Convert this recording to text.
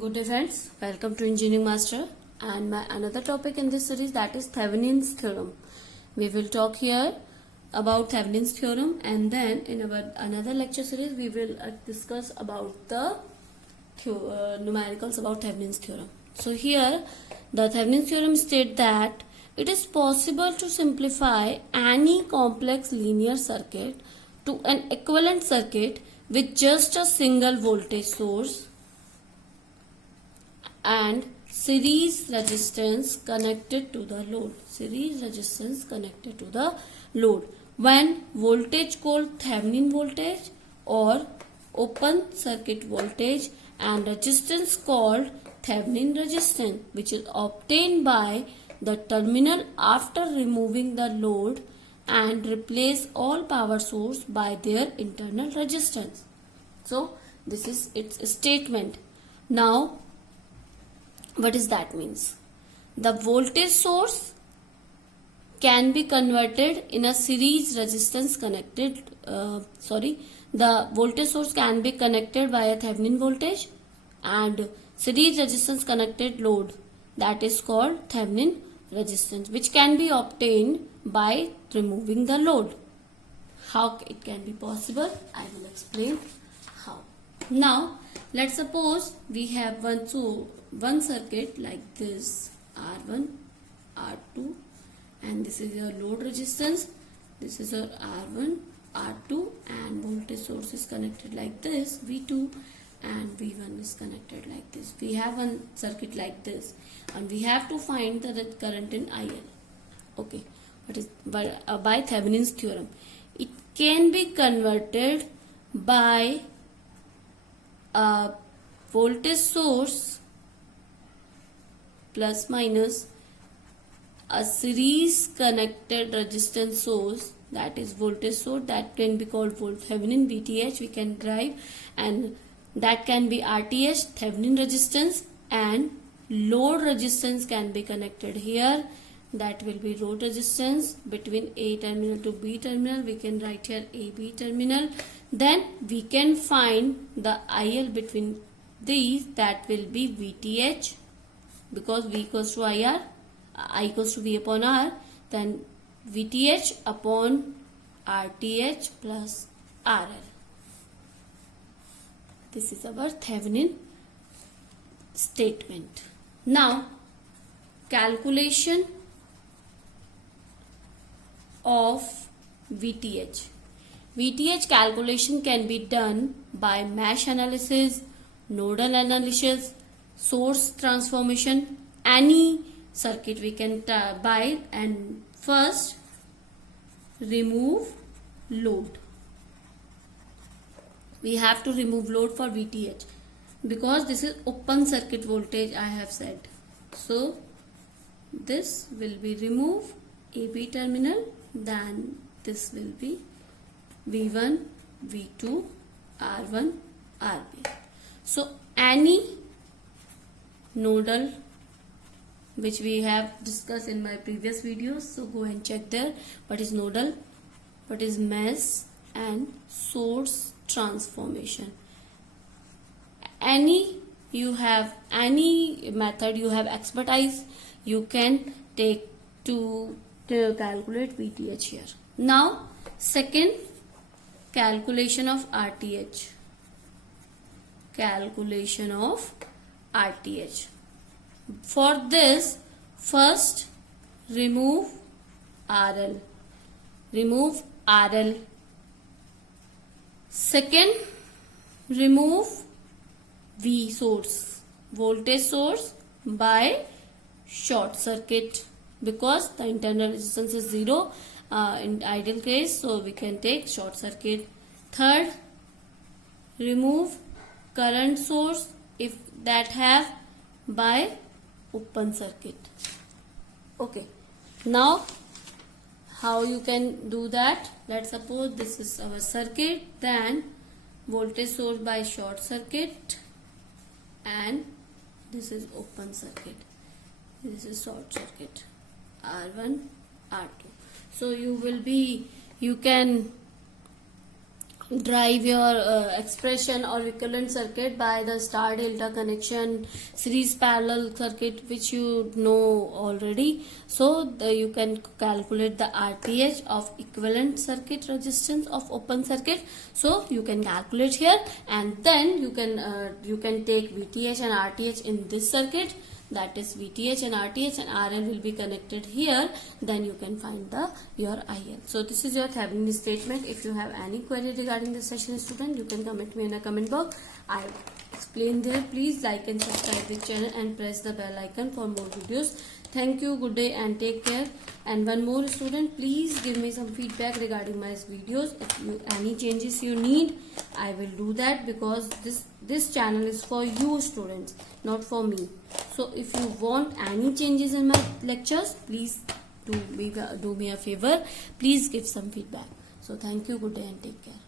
Good day friends, welcome to Engineering Master and my another topic in this series, that is Thevenin's theorem. We will talk here about Thevenin's theorem, and then in our another lecture series we will discuss about the numericals about Thevenin's theorem. So here the Thevenin's theorem states that it is possible to simplify any complex linear circuit to an equivalent circuit with just a single voltage source and series resistance connected to the load. Series resistance connected to the load when voltage called Thevenin voltage or open circuit voltage and resistance called Thevenin resistance, which is obtained by the terminal after removing the load and replace all power source by their internal resistance. So this is its statement. Now what is that means? The voltage source can be converted in a series resistance connected, the voltage source can be connected via Thevenin voltage and series resistance connected load, that is called Thevenin resistance, which can be obtained by removing the load. How it can be possible? I will explain how. Now let's suppose we have one circuit like this, R1, R2, and this is your load resistance. This is your R1, R2, and voltage source is connected like this, V2, and V1 is connected like this. We have one circuit like this, and we have to find the current in IL. Okay, what is by Thevenin's theorem? It can be converted by a voltage source plus minus a series connected resistance source, that is voltage source, that can be called Thevenin VTH, we can derive, and that can be RTH, Thevenin resistance, and load resistance can be connected here, that will be load resistance between A terminal to B terminal. We can write here AB terminal. Then we can find the IL between these, that will be VTH, because V equals to IR, I equals to V upon R, then VTH upon RTH plus RL. This is our Thevenin statement. Now calculation of VTH. VTH calculation can be done by mesh analysis, nodal analysis, source transformation, any circuit we can buy. And first remove load. We have to remove load for VTH because this is open circuit voltage, I have said. So this will be remove AB terminal, then this will be V1, V2, R1, RB. So any nodal which we have discussed in my previous videos, so go and check there. What is nodal, what is mesh, and source transformation. Any method you have expertise, you can take to calculate VTH here. Now second, calculation of RTH. Calculation of RTH. For this, first remove RL. Remove RL. Second, remove V source, voltage source, by short circuit, because the internal resistance is 0 in ideal case, so we can take short circuit. Third, remove current source if that have, by open circuit. Okay, now how you can do that? Let's suppose this is our circuit, then voltage source by short circuit, and this is open circuit, this is short circuit, R1, R2. So you can drive your expression or equivalent circuit by the star delta connection, series parallel circuit, which you know already. So you can calculate the RTH of equivalent circuit resistance of open circuit. So you can calculate here, and then you can take VTH and RTH in this circuit, that is VTH and RTH, and RL will be connected here. Then you can find your IL. So this is your Thevenin statement. If you have any query regarding this session, student, you can comment me in a comment box. I explain there. Please like and subscribe the channel and press the bell icon for more videos. Thank you, good day and take care. And one more, student, please give me some feedback regarding my videos. If any changes you need, I will do that, because this channel is for you students, not for me. So if you want any changes in my lectures, please do me a favor. Please give some feedback. So thank you, good day and take care.